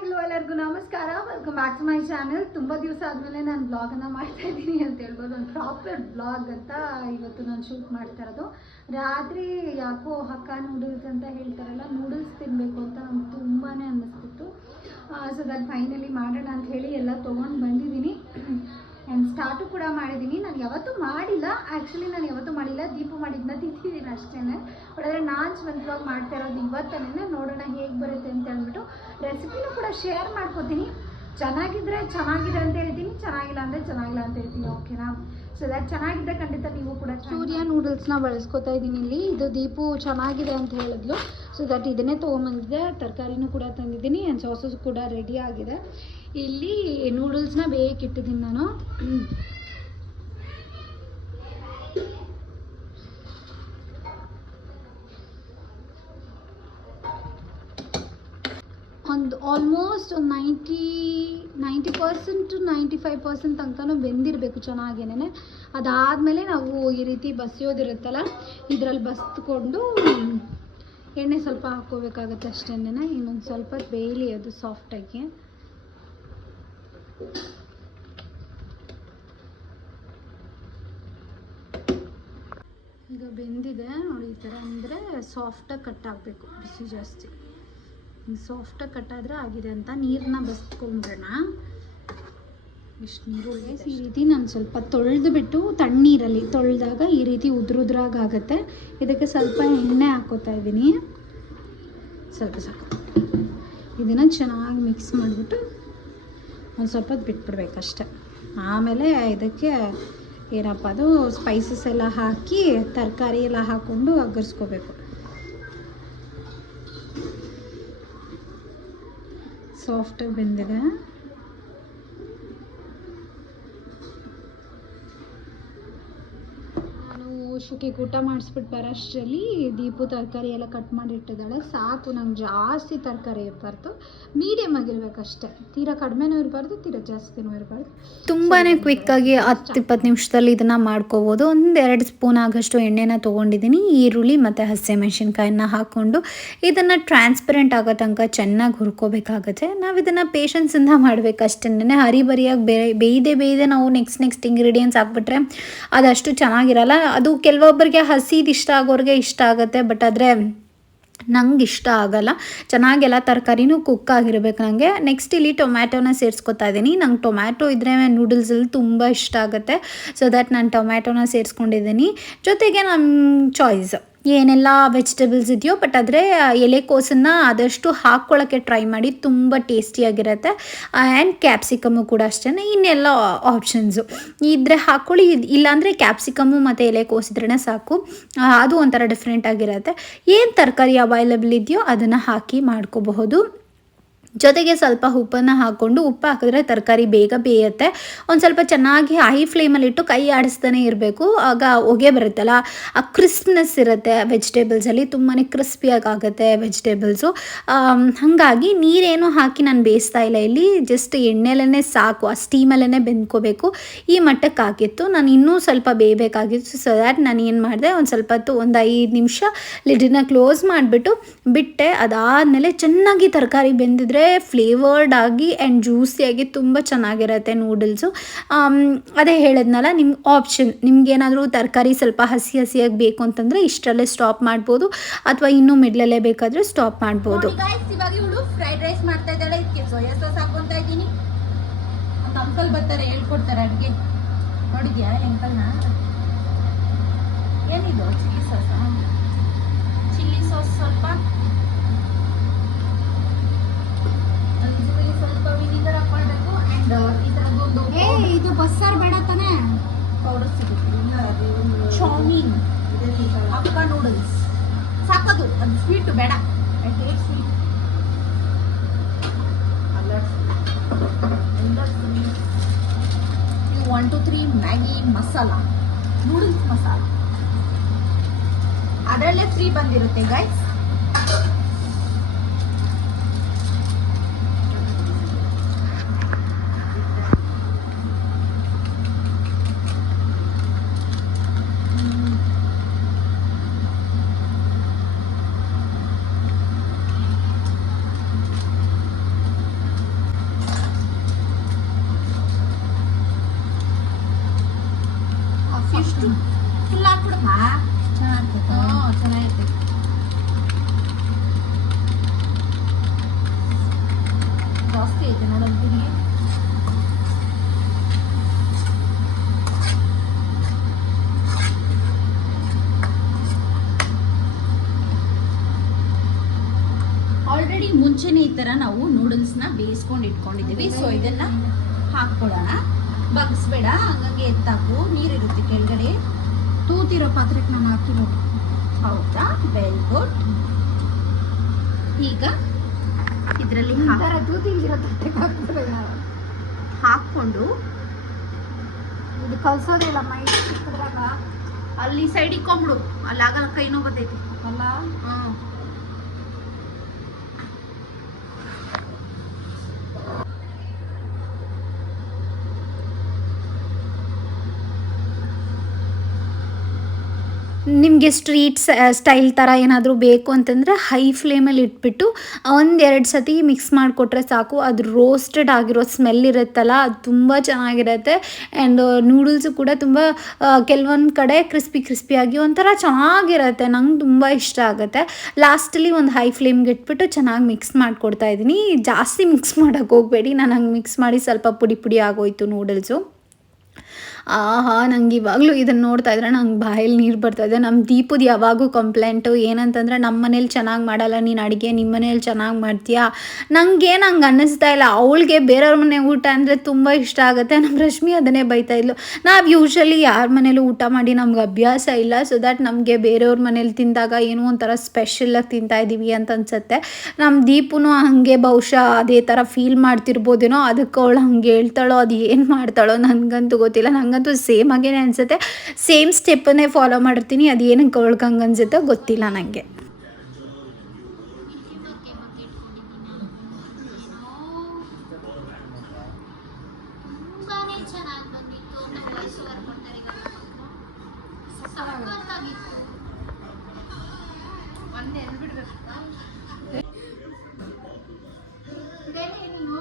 Hello ಎಲ್ಲರಿಗೂ ನಮಸ್ಕಾರ. Welcome back to my channel ತುಂಬ ದಿವಸ ಆದಮೇಲೆ ನಾನು ಬ್ಲಾಗನ್ನು ಮಾಡ್ತಾ ಇದ್ದೀನಿ ಅಂತ ಹೇಳ್ಬೋದು. ಒಂದು ಪ್ರಾಪರ್ ಬ್ಲಾಗ್ ಅಂತ ಇವತ್ತು ನಾನು ಶೂಟ್ ಮಾಡ್ತಾ ಇರೋದು. ರಾತ್ರಿ ಯಾಕೋ ಹಕ್ಕ ನೂಡಲ್ಸ್ ಅಂತ ಹೇಳ್ತಾರಲ್ಲ ನೂಡಲ್ಸ್ ತಿನ್ನಬೇಕು ಅಂತ ನಂಗೆ ತುಂಬಾ ಅನ್ನಿಸ್ತಿತ್ತು. ಸೊ ದಟ್ ಫೈನಲಿ ಮಾಡೋಣ ಅಂತ ಹೇಳಿ ಎಲ್ಲ ತೊಗೊಂಡು ಬಂದಿದ್ದೀನಿ. ಆ್ಯಂಡ್ ಸ್ಟಾರ್ಟು ಕೂಡ ಮಾಡಿದ್ದೀನಿ ನಾನು ಯಾವತ್ತೂ ಮಾಡಿಲ್ಲ. ಆ್ಯಕ್ಚುಲಿ ನಾನು ಯಾವತ್ತೂ ಮಾಡಿಲ್ಲ. ದೀಪು ಮಾಡಿದ್ದನ್ನ ತಿಂತಿದ್ದೀನಿ ಅಷ್ಟೇ ಬಟ್ ಆದರೆ ನಾನು ಸ್ವಂತವಾಗಿ ಮಾಡ್ತಾ ಇರೋದು ಇವತ್ತನೇ. ನೋಡೋಣ ಹೇಗೆ ಬರುತ್ತೆ ಅಂತ ಹೇಳ್ಬಿಟ್ಟು ರೆಸಿಪಿನೂ ಕೂಡ ಶೇರ್ ಮಾಡ್ಕೋತೀನಿ. ಚೆನ್ನಾಗಿದ್ರೆ ಚೆನ್ನಾಗಿದೆ ಅಂತ ಹೇಳ್ತೀನಿ. ಚೆನ್ನಾಗಿಲ್ಲ ಅಂದರೆ ಚೆನ್ನಾಗಿಲ್ಲ ಅಂತ ಹೇಳ್ತೀನಿ. ಓಕೆನಾ ಸೊ ದ್ಯಾಟ್ ಚೆನ್ನಾಗಿದೆ ಖಂಡಿತ ನೀವು ಕೂಡ ಸೂರ್ಯ ನೂಡಲ್ಸ್ನ ಬಳಸ್ಕೊತಾ ಇದ್ದೀನಿ ಇಲ್ಲಿ. ಇದು ದೀಪು ಚೆನ್ನಾಗಿದೆ ಅಂತ ಹೇಳಿದ್ಲು. ಸೊ ದಟ್ ಇದನ್ನೇ ತೊಗೊಂಬಂದಿದೆ ತರಕಾರಿನೂ ಕೂಡ ತಂದಿದ್ದೀನಿ. ಆ್ಯಂಡ್ ಸಾಸಸ್ ಕೂಡ ರೆಡಿ ಆಗಿದೆ. ಇಲ್ಲಿ ನೂಡಲ್ಸ್ನ ಇಟ್ಟಿದ್ದೀನಿ ನಾನು. ಒಂದು ಆಲ್ಮೋಸ್ಟ್ ಒಂದು ninety ninety percent ninety five percent ತನಕನೂ ಬೆಂದಿರಬೇಕು ಚೆನ್ನಾಗೇನೆ ಅದಾದಮೇಲೆ ನಾವು ಈ ರೀತಿ ಬಸಿಯೋದಿರುತ್ತಲ್ಲ, ಇದರಲ್ಲಿ ಬಸ್ಕೊಂಡು ಎಣ್ಣೆ ಸ್ವಲ್ಪ ಹಾಕ್ಕೋಬೇಕಾಗುತ್ತೆ ಅಷ್ಟೇನೆ ಇನ್ನೊಂದು ಸ್ವಲ್ಪ ಬೇಯಲಿ, ಅದು ಸಾಫ್ಟಾಗಿ ಈಗ ಬೆಂದಿದೆ ನೋಡಿ ಈ ಥರ ಅಂದರೆ ಸಾಫ್ಟಾಗಿ ಕಟ್ ಆಗಬೇಕು, ಬಿಸಿ ಜಾಸ್ತಿ. ಸಾಫ್ಟಾಗಿ ಕಟ್ಟಾದರೆ ಆಗಿದೆ ಅಂತ ನೀರನ್ನ ಬಸ್ಕೊಂಬಿಡೋಣ ಇಷ್ಟು ನೀರು ಈ ರೀತಿ ನಾನು ಸ್ವಲ್ಪ ತೊಳೆದುಬಿಟ್ಟು ತಣ್ಣೀರಲ್ಲಿ, ತೊಳೆದಾಗ ಈ ರೀತಿ ಉದ್ರುದ್ರಾಗ ಆಗುತ್ತೆ ಇದಕ್ಕೆ ಸ್ವಲ್ಪ ಎಣ್ಣೆ ಹಾಕೋತಾ ಇದ್ದೀನಿ. ಸ್ವಲ್ಪ ಸಾಕು ಇದನ್ನು ಚೆನ್ನಾಗಿ ಮಿಕ್ಸ್ ಮಾಡಿಬಿಟ್ಟು ಒಂದು ಸ್ವಲ್ಪ ಬಿಟ್ಬಿಡ್ಬೇಕಷ್ಟೆ. ಆಮೇಲೆ ಇದಕ್ಕೆ ಏನಪ್ಪ ಅದು ಸ್ಪೈಸಸ್ ಎಲ್ಲ ಹಾಕಿ ತರಕಾರಿ ಎಲ್ಲ ಹಾಕ್ಕೊಂಡು ಅಗ್ಗರ್ಸ್ಕೋಬೇಕು ಸಾಫ್ಟಾಗಿ ಬೆಂದಿದೆ. ಶುಕಿಗೆ ಊಟ ಮಾಡಿಸ್ಬಿಟ್ಟು ಬರೋಷ್ಟರಲ್ಲಿ ದೀಪು ತರಕಾರಿ ಎಲ್ಲ ಕಟ್ ಮಾಡಿ ಇಟ್ಟಿದ್ದಾಳೆ ಸಾಕು ನಂಗೆ ಜಾಸ್ತಿ ತರಕಾರಿ ಇರಬಾರ್ದು. ಮೀಡಿಯಮ್ ಆಗಿರ್ಬೇಕಷ್ಟೇ. ತೀರಾ ಕಡಿಮೆನೂ ಇರಬಾರ್ದು ತೀರಾ ಜಾಸ್ತಿನೂ ಇರಬಾರ್ದು. ತುಂಬಾ ಕ್ವಿಕ್ಕಾಗಿ ಹತ್ತು ಇಪ್ಪತ್ತು ನಿಮಿಷದಲ್ಲಿ ಇದನ್ನು ಮಾಡ್ಕೋಬೋದು. ಒಂದು ಎರಡು ಸ್ಪೂನ್ ಆಗಷ್ಟು ಎಣ್ಣೆನ ತೊಗೊಂಡಿದ್ದೀನಿ. ಈರುಳ್ಳಿ ಮತ್ತು ಹಸಿಮೆಣಸಿನ್ಕಾಯನ್ನ ಹಾಕ್ಕೊಂಡು ಇದನ್ನು ಟ್ರಾನ್ಸ್ಪರೆಂಟ್ ಆಗೋ ತನಕ ಚೆನ್ನಾಗಿ ಹುರ್ಕೋಬೇಕಾಗತ್ತೆ. ನಾವು ಇದನ್ನು ಪೇಷನ್ಸಿಂದ ಮಾಡಬೇಕಷ್ಟೇ ಹರಿ ಬರಿಯಾಗಿ ಬೇಯ್ದೆ ಬೇಯ್ದೆ ನಾವು ನೆಕ್ಸ್ಟ್ ನೆಕ್ಸ್ಟ್ ಇಂಗ್ರೀಡಿಯೆಂಟ್ಸ್ ಹಾಕ್ಬಿಟ್ರೆ ಅದಷ್ಟು ಚೆನ್ನಾಗಿರಲ್ಲ. ಅದು ಕೆಲವೊಬ್ಬರಿಗೆ ಹಸಿದು ಇಷ್ಟ ಆಗೋರಿಗೆ ಇಷ್ಟ ಆಗುತ್ತೆ ಬಟ್ ಆದರೆ ನಂಗೆ ಇಷ್ಟ ಆಗಲ್ಲ. ಚೆನ್ನಾಗೆಲ್ಲ ತರಕಾರಿನೂ ಕುಕ್ ಆಗಿರಬೇಕು ನನಗೆ ನೆಕ್ಸ್ಟ್ ಇಲ್ಲಿ ಟೊಮ್ಯಾಟೋನ ಸೇರಿಸ್ಕೊತಾ ಇದ್ದೀನಿ. ನಂಗೆ ಟೊಮ್ಯಾಟೊ ಇದ್ದರೆ ನೂಡಲ್ಸಲ್ಲಿ ತುಂಬ ಇಷ್ಟ ಆಗುತ್ತೆ. ಸೊ ದಟ್ ನಾನು ಟೊಮ್ಯಾಟೋನ ಸೇರಿಸ್ಕೊಂಡಿದ್ದೀನಿ. ಜೊತೆಗೆ ನಮ್ಮ ಚಾಯ್ಸ್ ಏನೆಲ್ಲ ವೆಜಿಟೇಬಲ್ಸ್ ಇದೆಯೋ ಬಟ್ ಆದರೆ ಎಲೆಕೋಸನ್ನು ಆದಷ್ಟು ಹಾಕ್ಕೊಳ್ಳೋಕ್ಕೆ ಟ್ರೈ ಮಾಡಿ ತುಂಬ ಟೇಸ್ಟಿಯಾಗಿರುತ್ತೆ ಆ್ಯಂಡ್ ಕ್ಯಾಪ್ಸಿಕಮ್ಮು ಕೂಡ ಅಷ್ಟೇ ಇನ್ನೆಲ್ಲ ಆಪ್ಷನ್ಸು ಇದ್ರೆ ಹಾಕ್ಕೊಳ್ಳಿ ಇಲ್ಲಾಂದರೆ ಕ್ಯಾಪ್ಸಿಕಮ್ಮು ಮತ್ತು ಎಲೆಕೋಸ್ ಇದ್ರೇ ಸಾಕು. ಅದು ಒಂಥರ ಡಿಫ್ರೆಂಟಾಗಿರುತ್ತೆ ಏನು ತರಕಾರಿ ಅವೈಲಬಲ್ ಇದೆಯೋ, ಅದನ್ನು ಹಾಕಿ ಮಾಡ್ಕೋಬಹುದು. ಜೊತೆಗೆ ಸ್ವಲ್ಪ ಉಪ್ಪನ್ನು ಹಾಕ್ಕೊಂಡು ಉಪ್ಪು ಹಾಕಿದ್ರೆ ತರಕಾರಿ ಬೇಗ ಬೇಯುತ್ತೆ. ಒಂದು ಸ್ವಲ್ಪ ಚೆನ್ನಾಗಿ ಹೈ ಫ್ಲೇಮಲ್ಲಿಟ್ಟು ಕೈ ಆಡಿಸ್ತಾನೆ ಇರಬೇಕು. ಆಗ ಹೊಗೆ ಬರುತ್ತಲ್ಲ, ಆ ಕ್ರಿಸ್ಪ್ನೆಸ್ ಇರುತ್ತೆ. ವೆಜಿಟೇಬಲ್ಸಲ್ಲಿ ತುಂಬಾ ಕ್ರಿಸ್ಪಿಯಾಗಿ ಆಗುತ್ತೆ ವೆಜಿಟೇಬಲ್ಸು ಹಾಗಾಗಿ ನೀರೇನು ಹಾಕಿ ನಾನು ಬೇಯಿಸ್ತಾ ಇಲ್ಲ ಇಲ್ಲಿ. ಜಸ್ಟ್ ಎಣ್ಣೆಲೇ ಸಾಕು, ಆ ಸ್ಟೀಮಲ್ಲೇ ಬೆಂದ್ಕೋಬೇಕು. ಈ ಮಟ್ಟಕ್ಕೆ ಆಗಿತ್ತು ನಾನು ಇನ್ನೂ ಸ್ವಲ್ಪ ಬೇಯಬೇಕಾಗಿತ್ತು. ಸೊ ದ್ಯಾಟ್ ನಾನು ಏನು ಮಾಡಿದೆ, ಒಂದು ಸ್ವಲ್ಪ ಹೊತ್ತು ಒಂದು ಐದು ನಿಮಿಷ ಲಿಡನ್ನ ಕ್ಲೋಸ್ ಮಾಡಿಬಿಟ್ಟು ಬಿಟ್ಟೆ. ಅದಾದಮೇಲೆ ಚೆನ್ನಾಗಿ ತರಕಾರಿ ಬೆಂದಿದ್ರೆ ಫ್ಲೇವರ್ಡ್ ಆಗಿ ಆ್ಯಂಡ್ ಜ್ಯೂಸಿಯಾಗಿ ತುಂಬ ಚೆನ್ನಾಗಿರುತ್ತೆ ನೂಡಲ್ಸು ಅದೇ ಹೇಳಿದ್ನಲ್ಲ ನಿಮ್ಮ ಆಪ್ಷನ್ ನಿಮ್ಗೇನಾದರೂ ತರಕಾರಿ ಸ್ವಲ್ಪ ಹಸಿ ಹಸಿಯಾಗಿ ಬೇಕು ಅಂತಂದರೆ ಇಷ್ಟರಲ್ಲೇ ಸ್ಟಾಪ್ ಮಾಡ್ಬೋದು, ಅಥವಾ ಇನ್ನೂ ಮಿಡ್ಲಲ್ಲೇ ಬೇಕಾದರೆ ಸ್ಟಾಪ್ ಮಾಡ್ಬೋದು. ಇವಳು ಫ್ರೈಡ್ ರೈಸ್ ಮಾಡ್ತಾ ಇದ್ದಾಳೆ ಸೋಯಾ ಸಾಸ್ ಹಾಕೊಂತ ಇದ್ದೀನಿ. ಅಂಕಲ್ ಬರ್ತಾರೆ, ಹೇಳ್ಕೊಡ್ತಾರೆ ಅಡುಗೆ. ನೋಡಿದ್ಯಾ ಅಂಕಲ್ನ ಏನಿದು ಚಿಲ್ಲಿ ಸಾಸ್ ಚಿಲ್ಲಿ ಸಾಸ್ ಸ್ವಲ್ಪ ಸ್ವಲ್ಪ ಥರ ಹಾಕೊಳ್ಬೇಕು ಅಂಡ್ ಈ ಥರದ್ದೊಂದು ಇದು ಬಸ್ಸಾರು ಬೇಡ ತಾನೇ. ಪೌಡರ್ ಸಿಗುತ್ತೆ ಚೌಮೀನ್. ಅಕ್ಕ ನೂಡಲ್ಸ್ ಸಾಕದು, ಅದು ಸ್ವೀಟ್ ಬೇಡ. I take sweet you one two three Maggi masala noodles masala ಅದರಲ್ಲೇ ಫ್ರೀ ಬಂದಿರುತ್ತೆ ಗೈಸ್ ಆಲ್ರೆಡಿ ಮುಂಚೆನೇ ಈ ಥರ ನಾವು ನೂಡಲ್ಸ್ನ ಬೇಯಿಸ್ಕೊಂಡು ಇಟ್ಕೊಂಡಿದ್ದೀವಿ. ಸೊ ಇದನ್ನ ಹಾಕ್ಕೊಳ್ಳೋಣ. ಬಗ್ಸ್ಬೇಡ. ಹಂಗಂಗೆ ಎತ್ತಾಕು. ನೀರಿರುತ್ತೆ ಕೆಳಗಡೆ. ತೂತಿರೋ ಪಾತ್ರಕ್ಕೆ ನಾನು ಹಾಕಿರೋದು ಹೌದಾ? ವೆರಿ ಗುಡ್ ಈಗ ಇದರಲ್ಲಿ ಹಾಕ್ಕೊಂಡು ಇದು ಕಲ್ಸೋದಿಲ್ಲ ಮೈ ಅಲ್ಲಿ ಸೈಡ್ ಇಕ್ಕೊಂಬಿಡು ಅಲ್ಲಿ ಆಗಲ್ಲ ಕೈ ನೋವು ಬರ್ತೈತಿ. ಅಲ್ಲ? ಹ್ಮ್. ನಿಮಗೆ ಸ್ಟ್ರೀಟ್ ಸ್ಟೈಲ್ ಥರ ಏನಾದರೂ ಬೇಕು ಅಂತಂದರೆ ಹೈ ಫ್ಲೇಮಲ್ಲಿ ಇಟ್ಬಿಟ್ಟು ಒಂದೆರಡು ಸತಿ ಮಿಕ್ಸ್ ಮಾಡಿಕೊಟ್ರೆ ಸಾಕು. ಅದು ರೋಸ್ಟೆಡ್ ಆಗಿರೋ ಸ್ಮೆಲ್ ಇರುತ್ತಲ್ಲ, ಅದು ತುಂಬ ಚೆನ್ನಾಗಿರುತ್ತೆ. ಆ್ಯಂಡ್ ನೂಡಲ್ಸು ಕೂಡ ತುಂಬ ಕೆಲವೊಂದು ಕಡೆ ಕ್ರಿಸ್ಪಿ ಕ್ರಿಸ್ಪಿಯಾಗಿ ಒಂಥರ ಚೆನ್ನಾಗಿರುತ್ತೆ. ನಂಗೆ ತುಂಬ ಇಷ್ಟ ಆಗುತ್ತೆ. ಲಾಸ್ಟಲ್ಲಿ ಒಂದು ಹೈ ಫ್ಲೇಮ್ಗೆ ಇಟ್ಬಿಟ್ಟು ಚೆನ್ನಾಗಿ ಮಿಕ್ಸ್ ಮಾಡಿಕೊಡ್ತಾ ಇದ್ದೀನಿ. ಜಾಸ್ತಿ ಮಿಕ್ಸ್ ಮಾಡೋಕ್ಕೆ ಹೋಗಬೇಡಿ. ನಾನು ಹಂಗೆ ಮಿಕ್ಸ್ ಮಾಡಿ ಸ್ವಲ್ಪ ಪುಡಿ ಪುಡಿ ಆಗೋಯ್ತು ನೂಡಲ್ಸು ಆಹಾ, ನಂಗೆ ಇವಾಗಲೂ ಇದನ್ನು ನೋಡ್ತಾ ಇದ್ರೆ ನಂಗೆ ಬಾಯಲ್ಲಿ ನೀರು ಇದೆ. ನಮ್ಮ ದೀಪದ ಯಾವಾಗೂ ಕಂಪ್ಲೇಂಟು ಏನಂತಂದರೆ ನಮ್ಮ ಮನೇಲಿ ಚೆನ್ನಾಗಿ ಮಾಡಲ್ಲ, ನೀನು ಅಡುಗೆ ನಿಮ್ಮ ಮನೇಲಿ ಚೆನ್ನಾಗಿ ಮಾಡ್ತೀಯಾ? ನಂಗೇನು ಹಂಗೆ ಅನ್ನಿಸ್ತಾ ಇಲ್ಲ. ಅವಳಿಗೆ ಬೇರೆಯವ್ರ ಮನೆ ಊಟ ಅಂದರೆ ತುಂಬ ಇಷ್ಟ ಆಗುತ್ತೆ. ನಮ್ಮ ರಶ್ಮಿ ಅದನ್ನೇ ಬೈತಾ ಇದ್ಲು. ನಾವು ಯೂಶ್ವಲಿ ಯಾರ ಮನೇಲೂ ಊಟ ಮಾಡಿ ನಮ್ಗೆ ಅಭ್ಯಾಸ ಇಲ್ಲ. ಸೊ ದ್ಯಾಟ್ ನಮಗೆ ಬೇರೆಯವ್ರ ಮನೇಲಿ ತಿಂದಾಗ ಏನೋ ಒಂಥರ ಸ್ಪೆಷಲಾಗಿ ತಿಂತಾ ಇದ್ದೀವಿ ಅಂತ ಅನ್ಸುತ್ತೆ. ನಮ್ಮ ದೀಪುನು ಹಾಗೆ ಬಹುಶಃ ಅದೇ ಥರ ಫೀಲ್ ಮಾಡ್ತಿರ್ಬೋದೇನೋ, ಅದಕ್ಕೆ ಅವಳು ಹಂಗೆ ಹೇಳ್ತಾಳೋ, ಅದು ಏನು ಮಾಡ್ತಾಳೋ ನನಗಂತೂ ಗೊತ್ತಿಲ್ಲ. ನನಗಂತೂ ಸೇಮ್ ಆಗೇನೆ ಅನ್ಸುತ್ತೆ. ಸೇಮ್ ಸ್ಟೆಪ್ಪನ್ನೇ ಫಾಲೋ ಮಾಡ್ತೀನಿ. ಅದೇನು ಅವಳಿಗೆ ಅನ್ಸುತ್ತೋ ಗೊತ್ತಿಲ್ಲ ನನಗೆ ವಾಯ್ಸ್ ಓವರ್ ಕೊಡ್ತಾರೆ ಈಗ ಸಖತ್ತಾಗಿತ್ತು ಬೇರೆ ನೀನು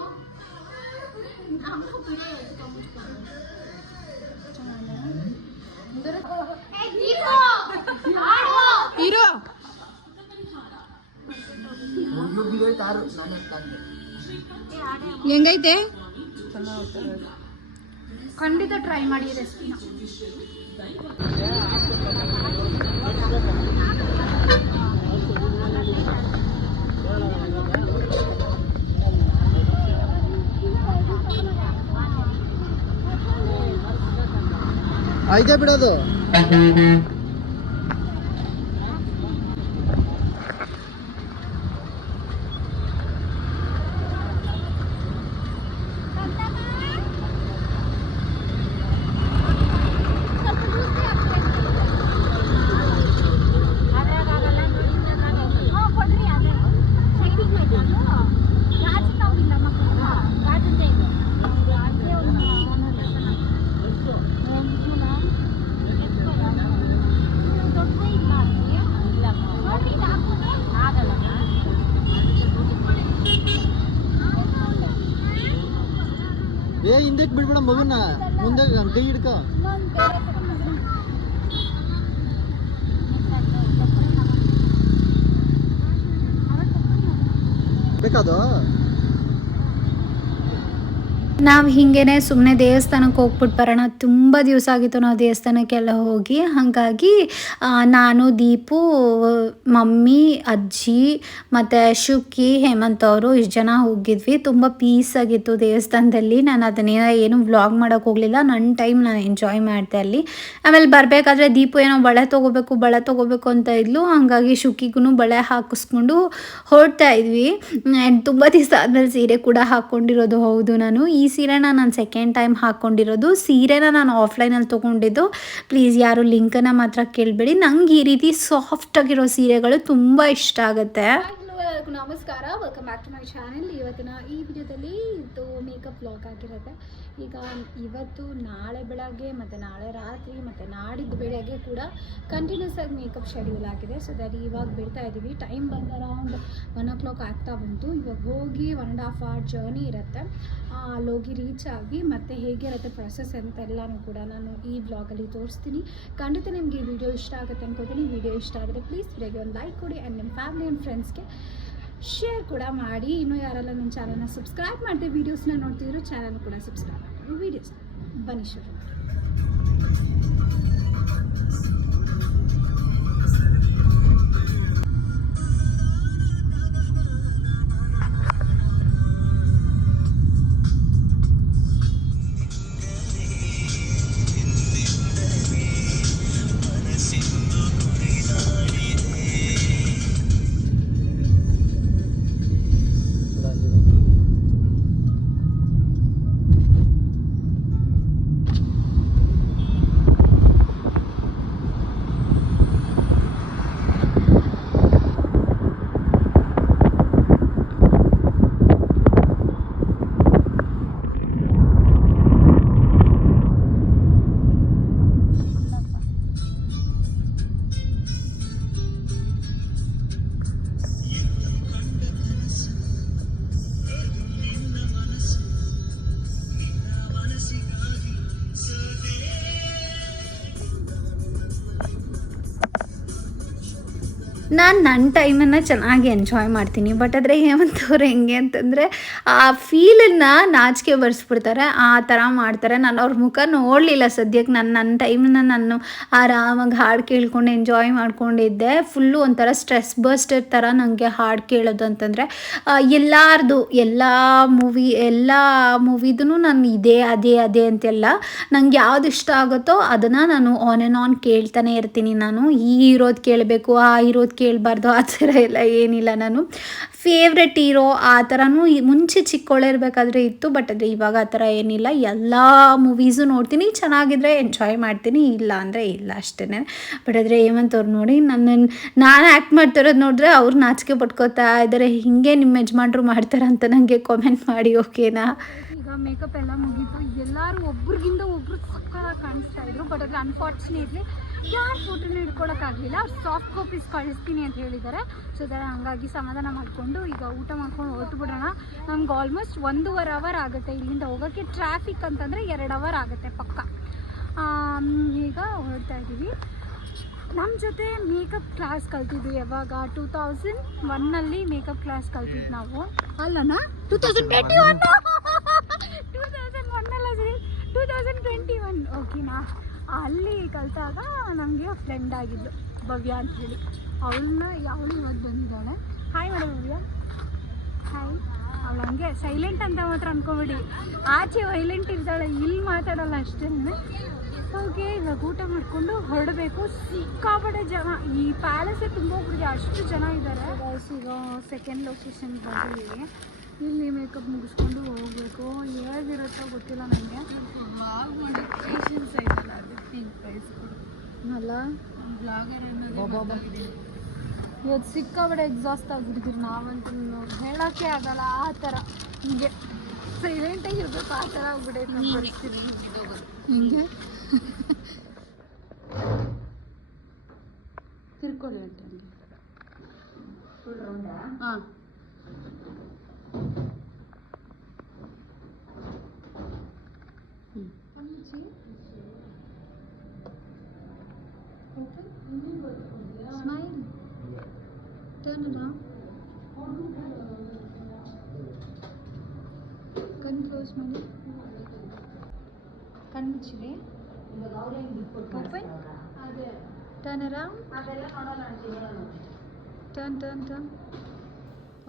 ನಮಗೂ ಬಿಡೆ ಎತ್ಕೊಂಡ್ಬಿಟ್ಕೊಂಡು. ಏ, ದೀಪು, ಆಡು. ಏ, ಆಡೆ. ಹೆಂಗೈತೆ ಖಂಡಿತ ಟ್ರೈ ಮಾಡಿ ರೆಸಿಪಿನ ಐದೇ ಬಿಡೋದು. ಏ ಹಿಂದಕ್ಕೆ ಬಿಡ್ಬೇಡ ಮಗುನ. ಮುಂದೆ ಕೈ ಹಿಡ್ಕ. ಬೇಕಾದು ನಾವು ಹಿಂಗೇನೆ ಸುಮ್ಮನೆ ದೇವಸ್ಥಾನಕ್ಕೆ ಹೋಗ್ಬಿಟ್ಟು ಬರೋಣ. ತುಂಬ ದಿವಸ ಆಗಿತ್ತು ನಾವು ದೇವಸ್ಥಾನಕ್ಕೆಲ್ಲ ಹೋಗಿ. ಹಾಗಾಗಿ ನಾನು, ದೀಪು, ಮಮ್ಮಿ, ಅಜ್ಜಿ ಮತ್ತು ಶುಕಿ, ಹೇಮಂತ್ ಅವರು ಇಷ್ಟು ಜನ ಹೋಗಿದ್ವಿ. ತುಂಬ ಪೀಸ್ ಆಗಿತ್ತು ದೇವಸ್ಥಾನದಲ್ಲಿ. ನಾನು ಅದನ್ನೇ ಏನು ವ್ಲಾಗ್ ಮಾಡೋಕೆ ಹೋಗಲಿಲ್ಲ. ನನ್ನ ಟೈಮ್ ನಾನು ಎಂಜಾಯ್ ಮಾಡಿದೆ ಅಲ್ಲಿ. ಆಮೇಲೆ ಬರಬೇಕಾದ್ರೆ ದೀಪು ಏನೋ ಬಳೆ ತೊಗೋಬೇಕು ಬಳೆ ತೊಗೋಬೇಕು ಅಂತ ಇದ್ಲು. ಹಾಗಾಗಿ ಶುಕಿಗೂ ಬಳೆ ಹಾಕಿಸ್ಕೊಂಡು ಹೊರಡ್ತಾ ಇದ್ವಿ. ತುಂಬ ದಿವಸ ಆದಮೇಲೆ ಸೀರೆ ಕೂಡ ಹಾಕ್ಕೊಂಡಿರೋದು ಹೌದು ನಾನು. ಈ ಸೀರೆನ ನಾನು ಸೆಕೆಂಡ್ ಟೈಮ್ ಹಾಕ್ಕೊಂಡಿರೋದು ಸೀರೆನ ನಾನು ಆಫ್ಲೈನಲ್ಲಿ ತೊಗೊಂಡಿದ್ದು. ಪ್ಲೀಸ್ ಯಾರು ಲಿಂಕನ್ನು ಮಾತ್ರ ಕೇಳಬೇಡಿ. ನಂಗೆ ಈ ರೀತಿ ಸಾಫ್ಟ್ ಆಗಿರೋ ಸೀರೆಗಳು ತುಂಬ ಇಷ್ಟ ಆಗುತ್ತೆ. ನಮಸ್ಕಾರ. Welcome back to my channel ಇವತ್ತಿನ ಈ ವಿಡಿಯೋದಲ್ಲಿ ಇದು ಮೇಕಪ್ ಬ್ಲಾಗ್ ಆಗಿರುತ್ತೆ. ಈಗ ಇವತ್ತು ನಾಳೆ ಬೆಳಗ್ಗೆ ಮತ್ತು ನಾಳೆ ರಾತ್ರಿ ಮತ್ತು ನಾಡಿದ್ದು ಬೆಳಗ್ಗೆ ಕೂಡ ಕಂಟಿನ್ಯೂಸ್ ಆಗಿ ಮೇಕಪ್ ಶೆಡ್ಯೂಲ್ ಆಗಿದೆ. ಸೊ ದಟ್ ಇವಾಗ ಬಿಡ್ತಾ ಇದ್ದೀವಿ ಟೈಮ್ ಬಂದು ಅರೌಂಡ್ ಒನ್ ಓ ಕ್ಲಾಕ್ ಆಗ್ತಾ ಬಂತು. ಇವಾಗ ಹೋಗಿ one and half hour journey ಇರುತ್ತೆ. ಆ, ಅಲ್ಲಿ ಹೋಗಿ ರೀಚ್ ಆಗಿ ಮತ್ತು ಹೇಗಿರುತ್ತೆ ಪ್ರೊಸೆಸ್ ಅಂತ ಎಲ್ಲನೂ ಕೂಡ ನಾನು ಈ ಬ್ಲಾಗಲ್ಲಿ ತೋರಿಸ್ತೀನಿ. ಖಂಡಿತ ನಿಮಗೆ ಈ ವಿಡಿಯೋ ಇಷ್ಟ ಆಗುತ್ತೆ ಅನ್ಕೋತೀನಿ. ವಿಡಿಯೋ ಇಷ್ಟ ಆದರೆ ಪ್ಲೀಸ್ ವಿಡಿಯೋಗೆ ಒಂದು ಲೈಕ್ ಕೊಡಿ ಆ್ಯಂಡ್ ನಿಮ್ಮ ಫ್ಯಾಮಿಲಿ ಆ್ಯಂಡ್ ಫ್ರೆಂಡ್ಸ್ಗೆ ಶೇರ್ ಕೂಡ ಮಾಡಿ. ಇನ್ನೂ ಯಾರೆಲ್ಲ ನನ್ನ ಚಾನಲ್ನ ಸಬ್ಸ್ಕ್ರೈಬ್ ಮಾಡಿದೆ ವೀಡಿಯೋಸ್ನ ನೋಡ್ತಿದ್ರು ಚಾನಲ್ ಕೂಡ ಸಬ್ಸ್ಕ್ರೈಬ್ ಮಾಡಿ ವೀಡಿಯೋಸ್ ಬನ್ನಿ ಶುರು. ನಾನು ನನ್ನ ಟೈಮನ್ನು ಚೆನ್ನಾಗಿ ಎಂಜಾಯ್ ಮಾಡ್ತೀನಿ. ಬಟ್ ಆದರೆ ಹೇಮಂತ್ ಅವ್ರು ಹೆಂಗೆ ಅಂತಂದರೆ, ಆ ಫೀಲನ್ನು ನಾಚಿಕೆ ಬರ್ಸ್ಬಿಡ್ತಾರೆ, ಆ ಥರ ಮಾಡ್ತಾರೆ. ನಾನು ಅವ್ರ ಮುಖ ನೋಡಲಿಲ್ಲ ಸದ್ಯಕ್ಕೆ ನಾನು ನನ್ನ ಟೈಮನ್ನ ನಾನು ಆರಾಮಾಗಿ ಹಾಡು ಕೇಳ್ಕೊಂಡು ಎಂಜಾಯ್ ಮಾಡ್ಕೊಂಡಿದ್ದೆ. ಫುಲ್ಲು ಒಂಥರ ಸ್ಟ್ರೆಸ್ ಬಸ್ಟರ್ ಥರ ನನಗೆ ಹಾಡು ಕೇಳೋದು ಅಂತಂದರೆ ಎಲ್ಲಾರ್ದು, ಎಲ್ಲ ಮೂವಿ ಎಲ್ಲ ಮೂವಿದೂ ನಾನು ಇದೇ, ಅದೇ ಅದೇ ಅಂತೆಲ್ಲ ನನಗೆ ಯಾವ್ದು ಇಷ್ಟ ಆಗುತ್ತೋ ಅದನ್ನು ನಾನು ಆನ್ ಆ್ಯಂಡ್ ಆನ್ ಕೇಳ್ತಾನೆ ಇರ್ತೀನಿ ನಾನು. ಈ ಇರೋದು ಕೇಳಬೇಕು, ಆ ಇರೋದು ಕೇಳಬಾರ್ದು ಆ ಥರ ಎಲ್ಲ ಏನಿಲ್ಲ ನಾನು. ಫೇವ್ರೆಟ್ ಹೀರೋ ಆ ಥರನೂ ಮುಂಚೆ ಚಿಕ್ಕವಳಿರ್ಬೇಕಾದ್ರೆ ಇತ್ತು ಬಟ್ ಆದರೆ ಇವಾಗ ಆ ಥರ ಏನಿಲ್ಲ. ಎಲ್ಲ ಮೂವೀಸು ನೋಡ್ತೀನಿ, ಚೆನ್ನಾಗಿದ್ರೆ ಎಂಜಾಯ್ ಮಾಡ್ತೀನಿ, ಇಲ್ಲ ಅಂದರೆ ಇಲ್ಲ ಅಷ್ಟೇ ಬಟ್ ಆದರೆ ಹೇಮಂತ್ ಅವ್ರು ನೋಡಿ ನನ್ನನ್ನು ನಾನು ಆ್ಯಕ್ಟ್ ಮಾಡ್ತಿರೋದು ನೋಡಿದ್ರೆ ಅವ್ರು ನಾಚಿಕೆ ಪಟ್ಕೋತಾ ಇದ್ದಾರೆ ಹೀಗೆ ನಿಮ್ಮ ಯಜಮಾನ್ರು ಮಾಡ್ತಾರೆ ಅಂತ ನನಗೆ ಕಾಮೆಂಟ್ ಮಾಡಿ ಓಕೆನಾ ಈಗ ಮೇಕಪ್ ಎಲ್ಲ ಮುಗೀತು. ಎಲ್ಲರೂ ಒಬ್ರಿಗಿಂತ ಒಬ್ರು ಸಕ್ಕತ್ತಾಗಿ ಕಾಣಿಸ್ತಾ ಇದ್ರು ಬಟ್ ಅದ್ರ ಅನ್ಫಾರ್ಚುನೇಟ್ಲಿ ಯಾರು ಫೋಟೋನ ಅವ್ರು ಸಾಫ್ಟ್ ಕಾಪೀಸ್ ಕಳಿಸ್ತೀನಿ ಅಂತ ಹೇಳಿದ್ದಾರೆ. ಸೊ ಅದರ ಹಂಗಾಗಿ ಸಮಾಧಾನ ಮಾಡಿಕೊಂಡು ಈಗ ಊಟ ಮಾಡ್ಕೊಂಡು ಹೊರಟು ಬಿಡೋಣ. ನಮ್ಗೆ ಆಲ್ಮೋಸ್ಟ್ ಒಂದೂವರೆ ಅವರ್ ಆಗುತ್ತೆ ಇಲ್ಲಿಂದ ಹೋಗೋಕ್ಕೆ ಟ್ರಾಫಿಕ್ ಅಂತಂದರೆ ಎರಡು ಅವರ್ ಆಗುತ್ತೆ ಪಕ್ಕ. ಈಗ ಹೊರಡ್ತಾ ಇದ್ದೀವಿ ನಮ್ಮ ಜೊತೆ ಮೇಕಪ್ ಕ್ಲಾಸ್ ಕಲ್ತಿದ್ವಿ ಯಾವಾಗ? ಟೂ ತೌಸಂಡ್ ಒನ್ನಲ್ಲಿ ಮೇಕಪ್ ಕ್ಲಾಸ್ ಕಲ್ತಿದ್ವಿ ನಾವು. ಅಲ್ಲನಾ? Two thousand twenty one two thousand ಒನ್ನಲ್ಲ two thousand twenty one ಓಕೆನಾ ಅಲ್ಲಿ ಕಲಿತಾಗ ನಮಗೆ ಫ್ರೆಂಡ್ ಆಗಿದ್ದು ಭವ್ಯ ಅಂತ ಹೇಳಿ. ಅವಳನ್ನ ಅವಳು ಇವತ್ತು ಬಂದಿದ್ದಾಳೆ. ಹಾಯ್ ಮೇಡಮ್ ಭವ್ಯ. ಹಾಯ್ ಅವಳು ಹಂಗೆ ಸೈಲೆಂಟ್ ಅಂತ ಮಾತ್ರ ಅನ್ಕೋಬೇಡಿ ಆಚೆ ವೈಲೆಂಟ್ ಇರ್ತಾಳೆ, ಇಲ್ಲಿ ಮಾತಾಡೋಲ್ಲ ಅಷ್ಟೇ ಓಕೆ ಇವಾಗ ಊಟ ಮಾಡಿಕೊಂಡು ಹೊರಡಬೇಕು. ಸಿಕ್ಕಾಪಡೆ ಜನ, ಈ ಪ್ಯಾಲೇಸೇ ತುಂಬ ಹೋಗ್ಬಿಡಿ ಅಷ್ಟು ಜನ ಇದ್ದಾರೆ ಈಗ ಸೆಕೆಂಡ್ ಲೊಕೇಶನ್ ಬಂದಿದ್ದೀವಿ ಇಲ್ಲಿ ಮೇಕಪ್ ಮುಗಿಸ್ಕೊಂಡು ಹೋಗ್ಬೇಕು. ಹೇಗಿರುತ್ತೋ ಗೊತ್ತಿಲ್ಲ ನನಗೆ ಅಲ್ಲ. ಇವತ್ತು ಸಿಕ್ಕಾಪಟ್ಟೆ ಎಕ್ಸಾಸ್ಟ್ ಆಗಿಬಿಡ್ತೀರಿ ನಾವಂತೂ ಹೇಳೋಕ್ಕೆ ಆಗಲ್ಲ ಆ ಥರ. ಹಿಂಗೆ. ಸೈಲೆಂಟಾಗಿ ಇರ್ಬೇಕು ಆ ಥರ ಆಗ್ಬಿಡೈತೆ ನಮ್ಮ ಪರಿಸ್ಥಿತಿ. ಹಿಂಗೆ. ತಿರ್ಕೊಳ್ಳಿ ಅಂತ. ಹಾಂ. Turn around. Can close money. Can which way? Open. Turn around. Turn, turn, turn.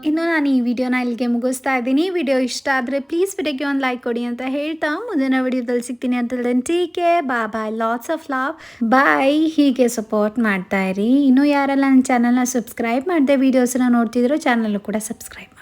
ಇನ್ನು ನಾನು ಈ ವಿಡಿಯೋನ ಇಲ್ಲಿಗೆ ಮುಗಿಸ್ತಾ ಇದ್ದೀನಿ. ವಿಡಿಯೋ ಇಷ್ಟ ಆದರೆ ಪ್ಲೀಸ್ ವಿಡಿಯೋಗೆ ಒಂದು ಲೈಕ್ ಕೊಡಿ ಅಂತ ಹೇಳ್ತಾ ಮುಂದಿನ ವಿಡಿಯೋದಲ್ಲಿ ಸಿಗ್ತೀನಿ. ಅಂತ ಟೀಕೆ ಬಾ bye lots of love bye ಹೀಗೆ ಸಪೋರ್ಟ್ ಮಾಡ್ತಾ ಇರಿ. ಇನ್ನು ಯಾರೆಲ್ಲ ನನ್ನ ಚಾನಲ್ನ ಸಬ್ಸ್ಕ್ರೈಬ್ ಮಾಡಿದೆ ವೀಡಿಯೋಸನ್ನ ನೋಡ್ತಿದ್ರು ಚಾನಲ್ಲು ಕೂಡ ಸಬ್ಸ್ಕ್ರೈಬ್